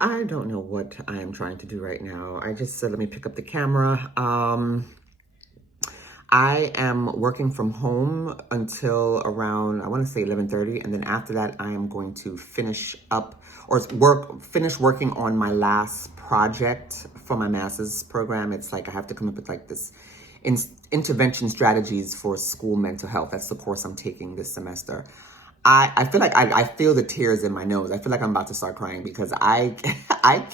I don't know what I am trying to do right now. I just said, let me pick up the camera. I am working from home until around, I want to say 11:30. And then after that, I am going to finish up or finish working on my last project for my master's program. It's like I have to come up with like this intervention strategies for school mental health. That's the course I'm taking this semester. I feel like I feel the tears in my nose. I feel like I'm about to start crying because I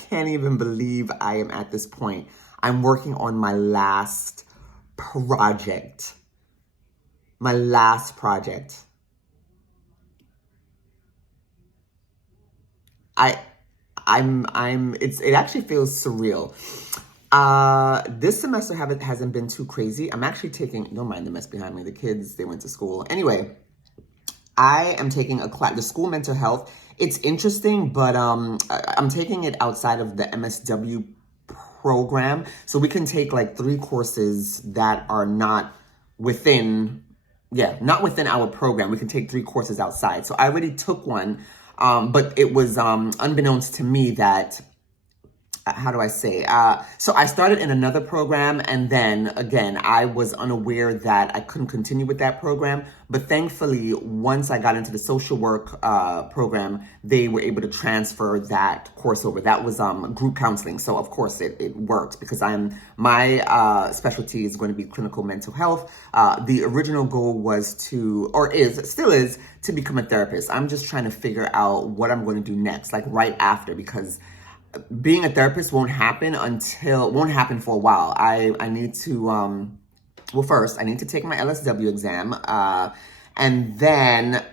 can't even believe I am at this point. I'm working on my last project. My last project. I it actually feels surreal. This semester hasn't been too crazy. I'm actually taking, don't mind the mess behind me. The kids, they went to school. Anyway, I am taking a class, the school mental health. It's interesting, but I'm taking it outside of the MSW program. So we can take like 3 courses that are not within, not within our program. We can take 3 courses outside. So I already took one, but it was unbeknownst to me that how do I say? So I started in another program, and then again, I was unaware that I couldn't continue with that program. But thankfully, once I got into the social work program, they were able to transfer that course over. That was group counseling. So of course it worked because my specialty is going to be clinical mental health. The original goal was still is to become a therapist. I'm just trying to figure out what I'm going to do next, like right after, because being a therapist won't happen for a while. I need to, first I need to take my LSW exam. And then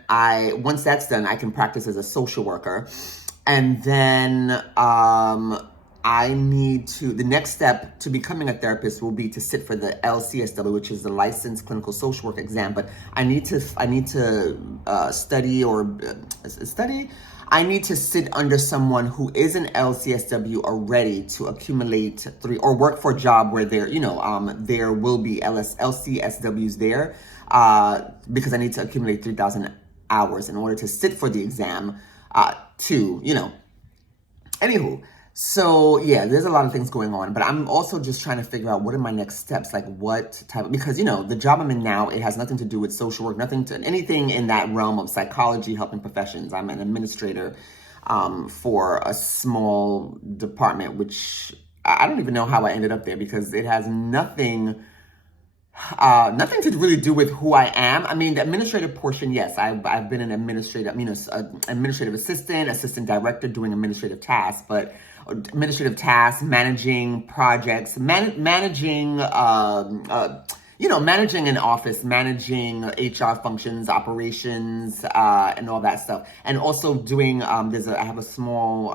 once that's done, I can practice as a social worker. And then, the next step to becoming a therapist will be to sit for the LCSW, which is the Licensed Clinical Social Work exam. But I need to study. I need to sit under someone who is an LCSW already to accumulate 3 or work for a job where there will be LCSWs there, because I need to accumulate 3,000 hours in order to sit for the exam, Anywho, so yeah, there's a lot of things going on, but I'm also just trying to figure out what are my next steps, like because the job I'm in now, it has nothing to do with social work, anything in that realm of psychology, helping professions. I'm an administrator for a small department, which I don't even know how I ended up there because it has nothing to really do with who I am. I mean, the administrative portion, yes, I've been an administrative assistant director doing administrative tasks, managing projects, managing an office, managing HR functions, operations, and all that stuff. And also doing, I have a small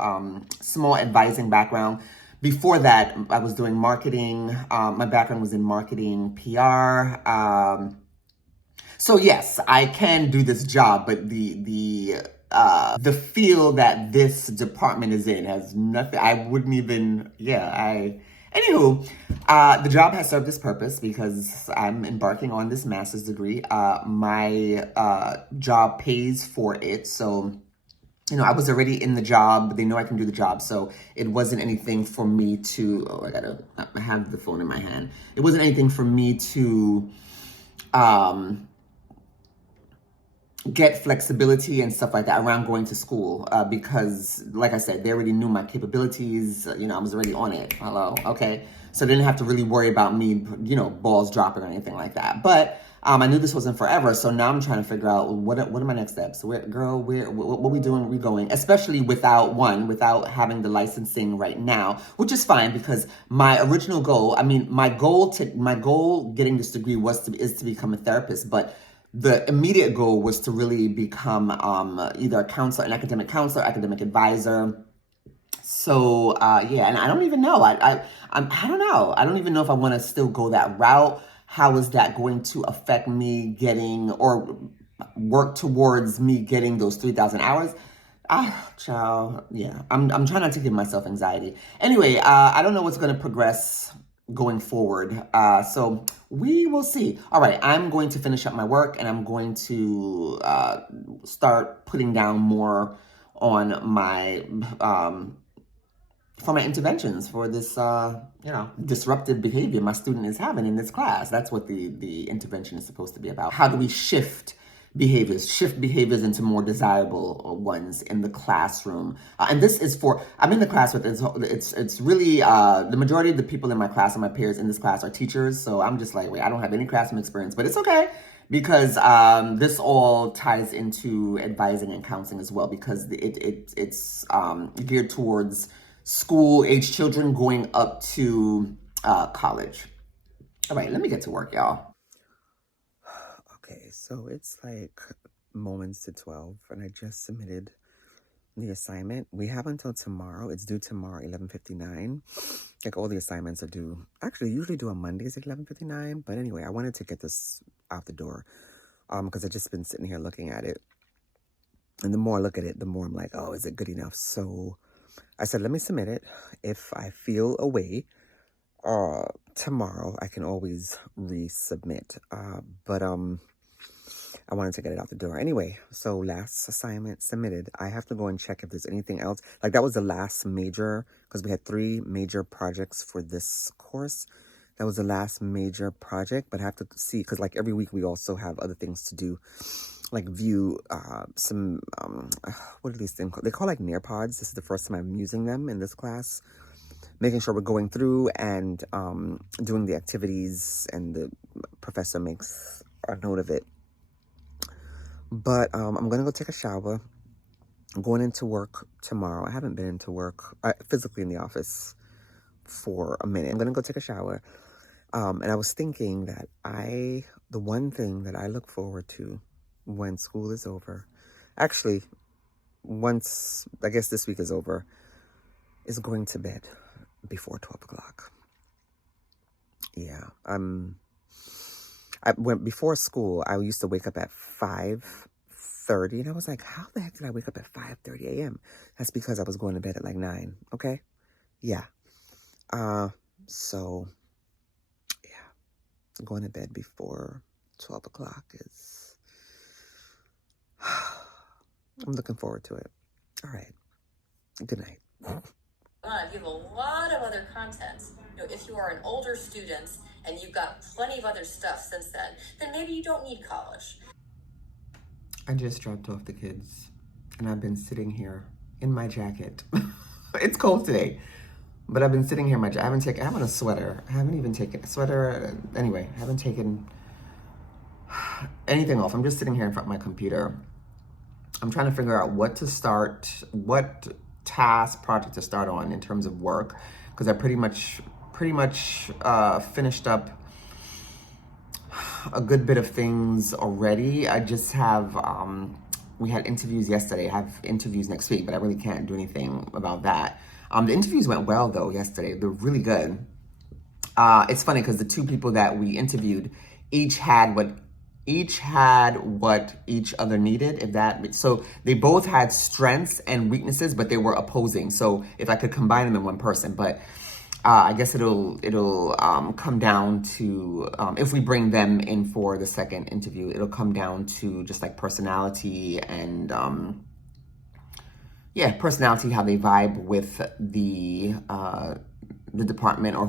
advising background. Before that, I was doing marketing. My background was in marketing, PR. So yes, I can do this job, but the field that this department is in has nothing. I wouldn't even. Anywho, the job has served its purpose because I'm embarking on this master's degree. My job pays for it, so. I was already in the job. They know I can do the job. So it wasn't anything for me to, I have the phone in my hand. It wasn't anything for me to get flexibility and stuff like that around going to school, because like I said, they already knew my capabilities. I was already on it. Hello. Okay. So they didn't have to really worry about me, balls dropping or anything like that. But I knew this wasn't forever. So now I'm trying to figure out what are my next steps? What are we doing? Where we going? Especially without having the licensing right now, which is fine because my original goal, my goal getting this degree is to become a therapist, but the immediate goal was to really become either an academic counselor, academic advisor. So and I don't even know. I don't know. I don't even know if I want to still go that route. How is that going to affect me getting or work towards me getting those 3,000 hours? Child, yeah. I'm trying not to give myself anxiety. Anyway, I don't know what's going to progress going forward. So we will see. All right, I'm going to finish up my work and I'm going to start putting down more on my for my interventions for this, disruptive behavior my student is having in this class. That's what the intervention is supposed to be about. How do we shift behaviors into more desirable ones in the classroom? And this is for, I'm in the class with, it's really, the majority of the people in my class and my peers in this class are teachers. So I'm just like, wait, I don't have any classroom experience, but it's okay. Because this all ties into advising and counseling as well, because it's geared towards school-age children going up to college. All right, let me get to work, y'all. Okay, so it's like moments to 12, and I just submitted the assignment. We have until tomorrow. It's due tomorrow, 11:59. Like all the assignments are due. Actually, usually due on Mondays at 11:59. But anyway, I wanted to get this out the door because I've just been sitting here looking at it. And the more I look at it, the more I'm like, oh, is it good enough? So I said, let me submit it. If I feel a way tomorrow, I can always resubmit. But I wanted to get it out the door. Anyway, so last assignment submitted. I have to go and check if there's anything else. Like that was the last major, because we had 3 major projects for this course. That was the last major project, but I have to see, because like every week we also have other things to do, like view some, what are these things called? They call like Nearpods. This is the first time I'm using them in this class. Making sure we're going through and doing the activities, and the professor makes a note of it. But I'm going to go take a shower. I'm going into work tomorrow. I haven't been into work physically in the office for a minute. I'm going to go take a shower. And I was thinking that the one thing that I look forward to when school is over, actually, once, I guess this week is over, is going to bed before 12 o'clock. Yeah. I went before school. I used to wake up at 5:30, and I was like, how the heck did I wake up at 5:30 a.m.? That's because I was going to bed at like 9. Okay. Yeah. So yeah, going to bed before 12 o'clock is, I'm looking forward to it. All right. Good night. You have a lot of other content. If you are an older student and you've got plenty of other stuff since then maybe you don't need college. I just dropped off the kids, and I've been sitting here in my jacket. It's cold today, but I've been sitting here in my jacket. I have on a sweater. I haven't even taken a sweater. Anyway, I haven't taken anything off. I'm just sitting here in front of my computer. I'm trying to figure out what task project to start on in terms of work, because I pretty much finished up a good bit of things already. I just have we had interviews yesterday. I have interviews next week, but I really can't do anything about that. The interviews went well though yesterday. They're really good. It's funny because the 2 people that we interviewed each had what each other needed. So they both had strengths and weaknesses, but they were opposing. So if I could combine them in one person, but I guess it'll come down to, if we bring them in for the second interview, it'll come down to just like personality and personality, how they vibe with the department, or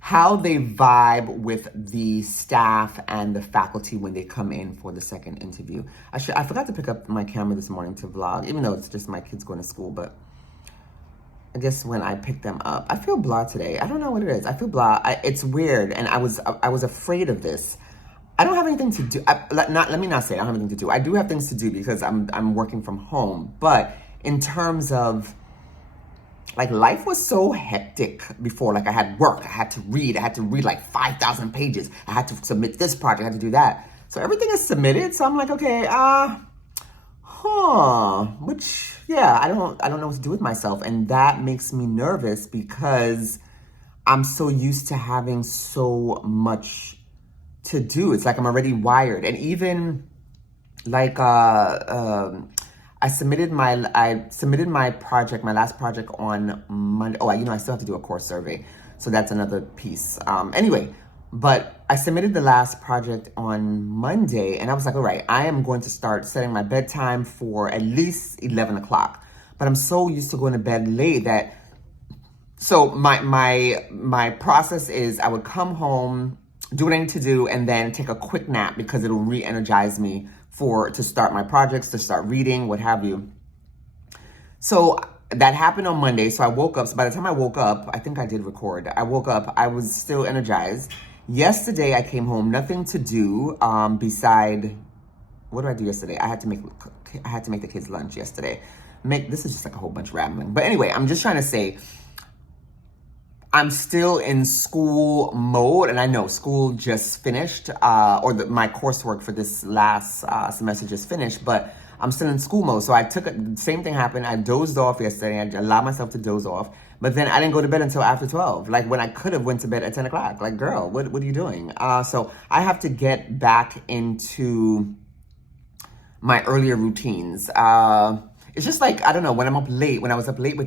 how they vibe with the staff and the faculty when they come in for the second interview. I forgot to pick up my camera this morning to vlog, even though it's just my kids going to school, but I guess when I pick them up, I feel blah today. I don't know what it is. I feel blah. It's weird, and I was afraid of this. I don't have anything to do. Let me not say I don't have anything to do. I do have things to do because I'm working from home. But in terms of, like, life was so hectic before. Like, I had work, I had to read like 5,000 pages. I had to submit this project, I had to do that. So everything is submitted. So I'm like, okay, which, yeah, I don't know what to do with myself. And that makes me nervous because I'm so used to having so much to do. It's like I'm already wired. And even like, I submitted my project, my last project on Monday. Oh, I still have to do a course survey. So that's another piece. Anyway, but I submitted the last project on Monday, and I was like, all right, I am going to start setting my bedtime for at least 11 o'clock. But I'm so used to going to bed late that So my process is I would come home, do what I need to do, and then take a quick nap because it'll re-energize me to start my projects, to start reading, what have you. So that happened on Monday. So I woke up. So by the time I woke up, I think I did record. I woke up, I was still energized. Yesterday I came home, nothing to do beside, what did I do yesterday? I had to make the kids lunch yesterday. This is just like a whole bunch of rambling. But anyway, I'm just trying to say, I'm still in school mode, and I know school just finished, my coursework for this last semester just finished, but I'm still in school mode. So the same thing happened. I dozed off yesterday. I allowed myself to doze off, but then I didn't go to bed until after 12, like when I could have went to bed at 10 o'clock. Like, girl, what are you doing? So I have to get back into my earlier routines. It's just like, I don't know, when I was up late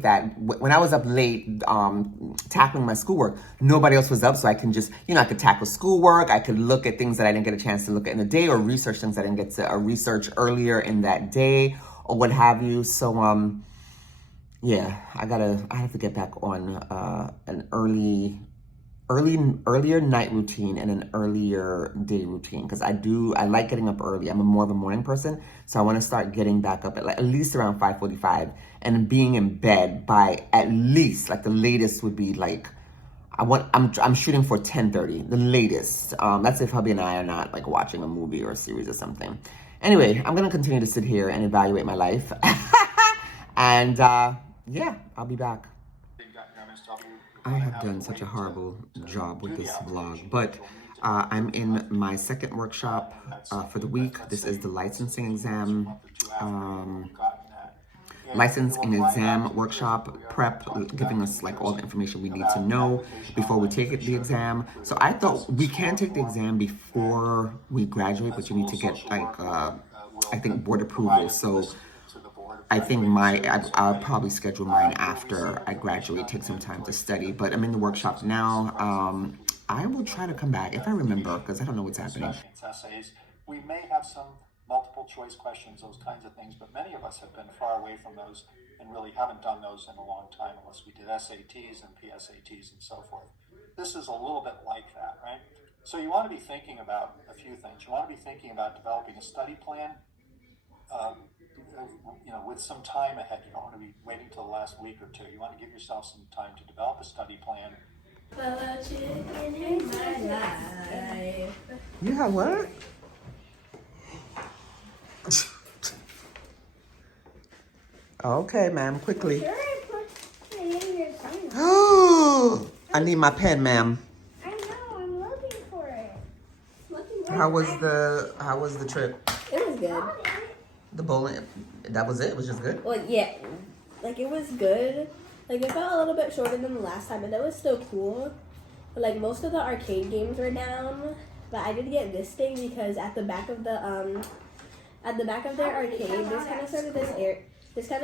tackling my schoolwork, nobody else was up, so I can just, I could tackle schoolwork, I could look at things that I didn't get a chance to look at in the day, or research things I didn't get to research earlier in that day, or what have you. So, yeah, I have to get back on an earlier night routine and an earlier day routine, because I like getting up early. I'm more of a morning person, so I want to start getting back up at least around 5:45 and being in bed by at least, like, the latest would be like, I'm shooting for 10:30, the latest. That's if hubby and I are not like watching a movie or a series or something. Anyway, I'm gonna continue to sit here and evaluate my life, and yeah, I'll be back. I have done such a horrible job with this vlog, but I'm in my second workshop for the week. This is the licensing exam workshop prep, giving us like all the information we need to know before we take the exam. So I thought we can take the exam before we graduate, but you need to get like I think board approval. So I think I'll probably schedule mine after I graduate, take some time to study, but I'm in the workshop now. I will try to come back if I remember, because I don't know what's happening. Essays. We may have some multiple choice questions, those kinds of things, but many of us have been far away from those and really haven't done those in a long time unless we did SATs and PSATs and so forth. This is a little bit like that, right? So you want to be thinking about a few things. You want to be thinking about developing a study plan, with some time ahead. You don't want to be waiting till the last week or two. You want to give yourself some time to develop a study plan. You have what? Okay, ma'am, quickly. Oh, I need my pen, ma'am. I know, I'm looking for it. How was the trip? It was good. The bowling, that was it? It was just good? Well, yeah, like, it was good. Like, it felt a little bit shorter than the last time, but that was still cool. But, like, most of the arcade games were down. But I did get this thing because at the back of their arcade, there's kind of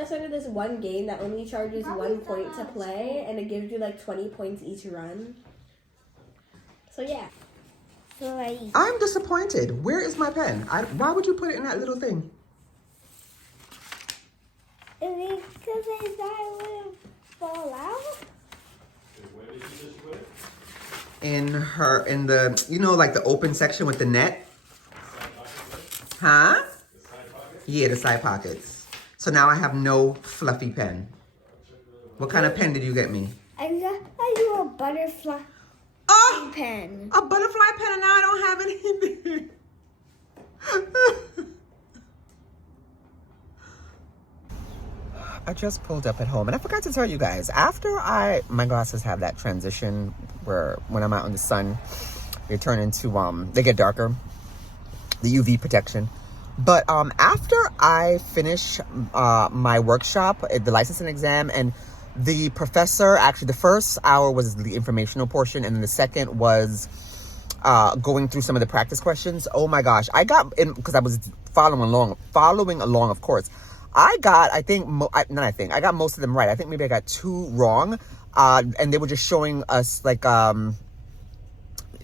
sort of this one game that only charges 1 point to play, and it gives you like 20 points each run. So yeah. I'm disappointed. Where is my pen? Why would you put it in that little thing? Because I thought it wouldn't fall out. Where did you just put it? In the, like the open section with the net. Huh? Yeah, the side pockets. So now I have no fluffy pen. What kind of pen did you get me? I got a butterfly pen. A butterfly pen, and now I don't have anything. I just pulled up at home, and I forgot to tell you guys, after my glasses have that transition where when I'm out in the sun, they turn into, they get darker, the UV protection. But after I finish my workshop, the licensing exam, and the professor, actually the first hour was the informational portion, and then the second was going through some of the practice questions. Oh my gosh, I got in, because I was following along, of course. I got most of them right. I think maybe I got 2 wrong. And they were just showing us like,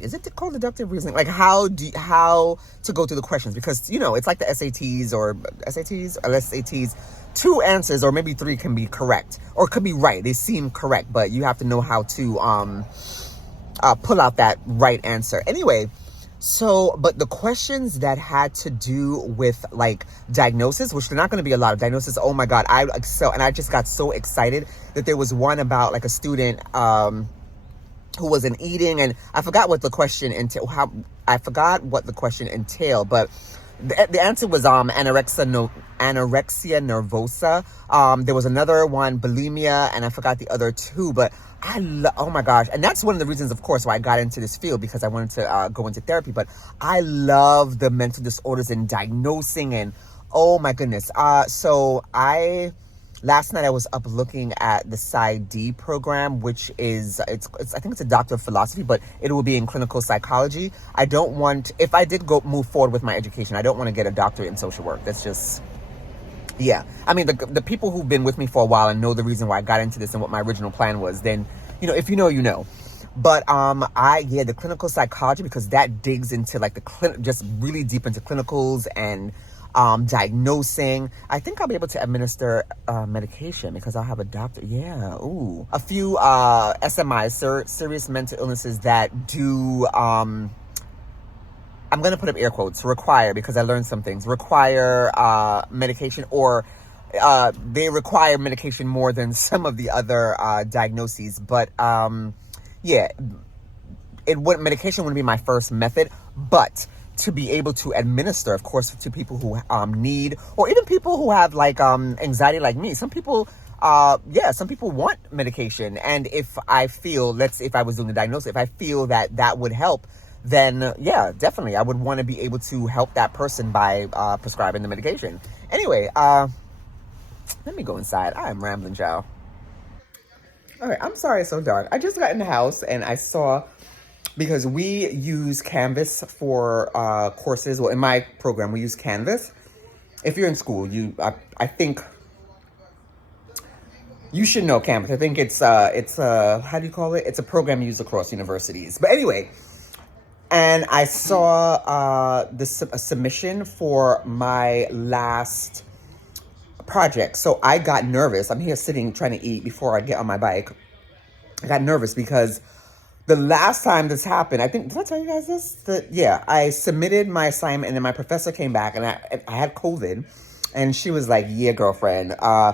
is it called deductive reasoning? Like how to go through the questions, because it's like the SATs or SATs. Two answers or maybe three can be correct or could be right. They seem correct, but you have to know how to pull out that right answer. Anyway, so, but the questions that had to do with like diagnosis, which they're not going to be a lot of diagnosis. Oh my God. And I just got so excited that there was one about like a student, who wasn't eating, and I forgot what the question entailed, but the answer was anorexia nervosa. There was another one, bulimia, and I forgot the other two, but oh my gosh. And that's one of the reasons, of course, why I got into this field, because I wanted to go into therapy. But I love the mental disorders and diagnosing, and oh my goodness. Last night I was up looking at the PsyD program, which is, I think it's a doctor of philosophy, but it will be in clinical psychology. If I did move forward with my education, I don't want to get a doctorate in social work. That's just, yeah. I mean, the people who've been with me for a while and know the reason why I got into this and what my original plan was, then, if you know, you know. But the clinical psychology, because that digs into like just really deep into clinicals and diagnosing. I think I'll be able to administer medication because I'll have a doctor. Yeah, ooh. A few SMIs, serious mental illnesses that do, I'm going to put up air quotes, require, because I learned some things, require medication, or they require medication more than some of the other diagnoses. But medication wouldn't be my first method, but to be able to administer, of course, to people who need, or even people who have like anxiety like me. Some people want medication. And if I feel, if I was doing the diagnosis, if I feel that would help, then yeah, definitely I would want to be able to help that person by prescribing the medication. Anyway, let me go inside. I am rambling, y'all. All right, I'm sorry it's so dark. I just got in the house and I saw, because we use Canvas for courses. Well, in my program, we use Canvas. If you're in school, I think you should know Canvas. I think it's how do you call it? It's a program used across universities. But anyway, and I saw a submission for my last project. So I got nervous. I'm here sitting trying to eat before I get on my bike. I got nervous because the last time this happened, did I tell you guys this? I submitted my assignment and then my professor came back and I had COVID, and she was like, yeah, girlfriend, I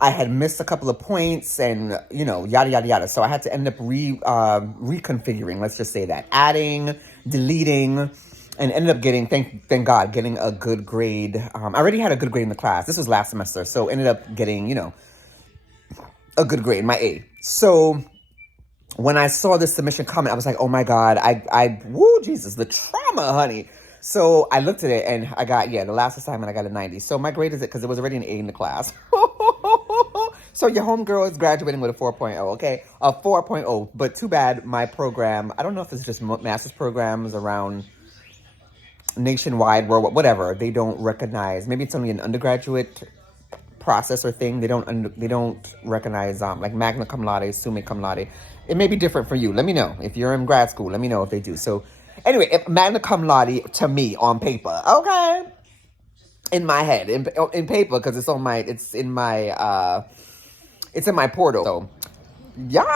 had missed a couple of points and, yada, yada, yada. So I had to end up reconfiguring, let's just say that, adding, deleting, and ended up getting, thank God, getting a good grade. I already had a good grade in the class. This was last semester. So ended up getting, a good grade, my A. So when I saw this submission comment, I was like, oh my God, woo, Jesus, the trauma, honey. So I looked at it and I got, the last assignment, I got a 90. So my grade is it, because it was already an A in the class. So your homegirl is graduating with a 4.0, okay? A 4.0, but too bad my program, I don't know if it's just master's programs around nationwide, world, whatever. They don't recognize, maybe it's only an undergraduate process or thing. They don't recognize like magna cum laude, summa cum laude. It may be different for you. Let me know if you're in grad school. Let me know if they do. So anyway, magna cum laude to me on paper, okay, in my head, in paper, because it's in my portal. So yeah.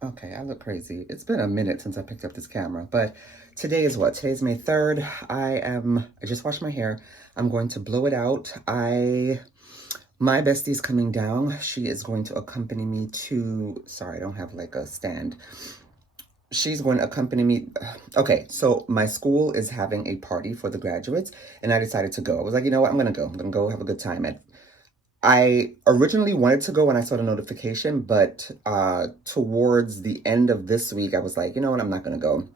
Okay, I look crazy. It's been a minute since I picked up this camera, but today is what? Today's May 3rd. I just washed my hair. I'm going to blow it out. My bestie's coming down. She is going to accompany me to, sorry, I don't have like a stand. She's going to accompany me. Okay, so my school is having a party for the graduates, and I decided to go. I was like, you know what? I'm going to go. I'm going to go have a good time. I originally wanted to go when I saw the notification, but towards the end of this week, I was like, you know what, I'm not going to go.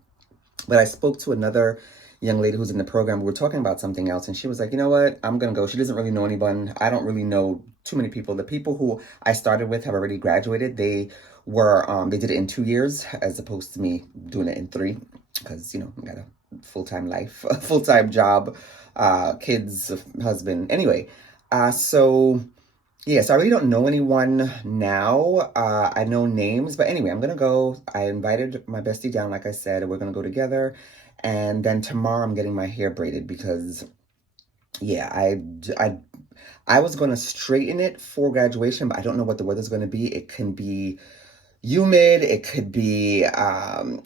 But I spoke to another young lady who's in the program. We were talking about something else, and she was like, you know what, I'm gonna go. She doesn't really know anyone. I don't really know too many people. The people who I started with have already graduated. They did it in 2 years as opposed to me doing it in 3, because, you know, I got a full-time life, a full-time job, kids, husband. Anyway, so yeah, so I really don't know anyone now. I know names, but anyway, I'm gonna go. I invited my bestie down, like I said, and we're gonna go together. And then tomorrow I'm getting my hair braided because, yeah, I was gonna straighten it for graduation, but I don't know what the weather's gonna be. It can be humid, it could be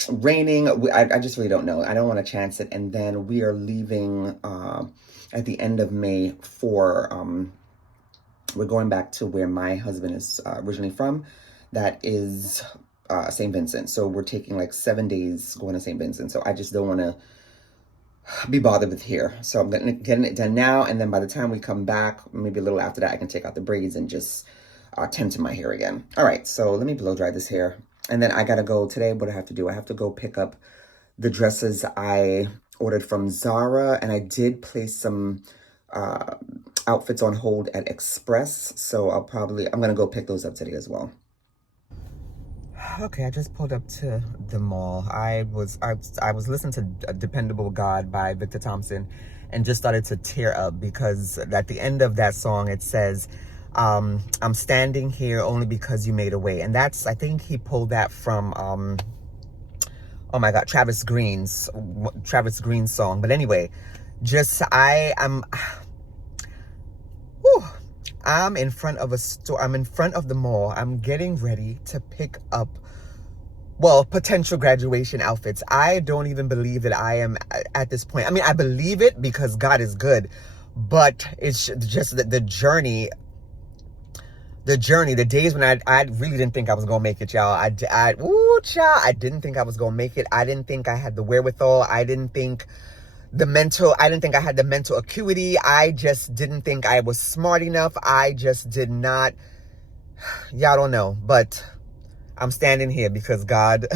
raining. I just really don't know. I don't want to chance it. And then we are leaving at the end of May for we're going back to where my husband is originally from. That is St. Vincent. So we're taking like 7 days going to St. Vincent. So I just don't want to be bothered with here. So I'm getting it done now. And then by the time we come back, maybe a little after that, I can take out the braids and just tend to my hair again. All right, so let me blow dry this hair. And then I got to go today. What do I have to do? I have to go pick up the dresses I ordered from Zara. And I did place some outfits on hold at Express, so I'm gonna go pick those up today as well. Okay, I just pulled up to the mall. I was listening to Dependable God by Victor Thompson and just started to tear up because at the end of that song it says, I'm standing here only because you made a way. And I think he pulled that from oh my god, Travis Green's song. But anyway, I'm in front of a store. I'm in front of the mall. I'm getting ready to pick up, well, potential graduation outfits. I don't even believe that I am at this point. I mean, I believe it because God is good, but it's just the journey, the days when I really didn't think I was going to make it, y'all. I didn't think I was going to make it. I didn't think I had the wherewithal. I didn't think I had the mental acuity. I just didn't think I was smart enough. I just did not. Y'all don't know, but I'm standing here because God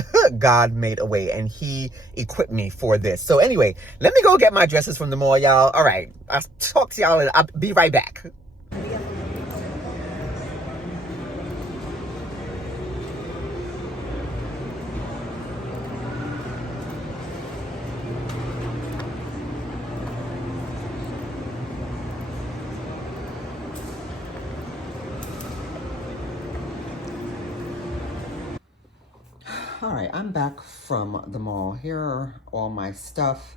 made a way and he equipped me for this. So anyway, let me go get my dresses from the mall, y'all. All right, I'll talk to y'all and I'll be right back. All right, I'm back from the mall. Here are all my stuff.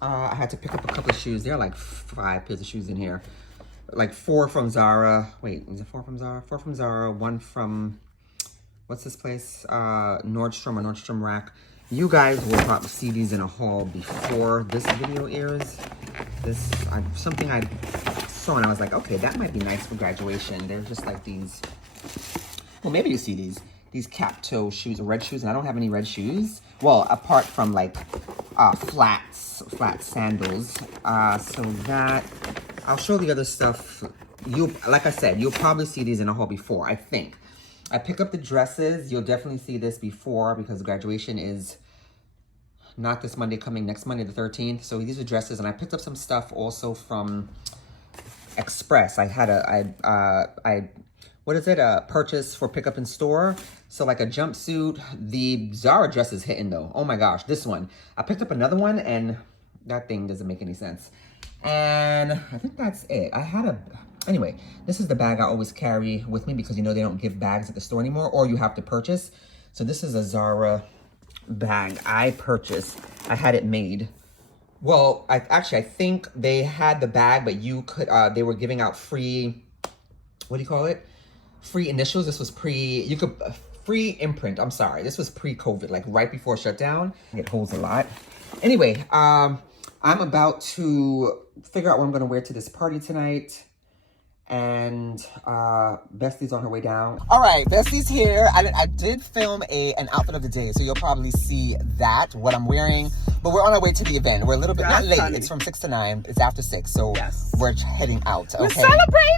I had to pick up a couple of shoes. There are like 5 pairs of shoes in here. Like 4 from Zara. Wait, is it 4 from Zara? 4 from Zara, 1 from, what's this place? Nordstrom or Nordstrom Rack. You guys will probably see these in a haul before this video airs. Something I saw and I was like, okay, that might be nice for graduation. They're just like these, well, maybe you see these cap toe shoes, red shoes, and I don't have any red shoes. Well, apart from like flat sandals. So that, I'll show the other stuff. Like I said, you'll probably see these in a haul before, I think. I pick up the dresses. You'll definitely see this before because graduation is not this Monday coming, next Monday the 13th. So these are dresses, and I picked up some stuff also from Express. I had a purchase for pickup in store. So like a jumpsuit. The Zara dress is hitting though. Oh my gosh, this one. I picked up another one and that thing doesn't make any sense. And I think that's it. Anyway, this is the bag I always carry with me because you know they don't give bags at the store anymore, or you have to purchase. So this is a Zara bag I purchased. I had it made. Well, I think they had the bag, but you could, they were giving out free, what do you call it? Free initials. This was free imprint. I'm sorry. This was pre-COVID, like right before shutdown. It holds a lot. Anyway, I'm about to figure out what I'm going to wear to this party tonight. And Bestie's on her way down. All right, Bestie's here. I did film an outfit of the day, so you'll probably see that, what I'm wearing. But we're on our way to the event. We're a little bit, not late. Honey. It's from 6 to 9. It's after 6, so yes. We're heading out. Okay? We're celebrating!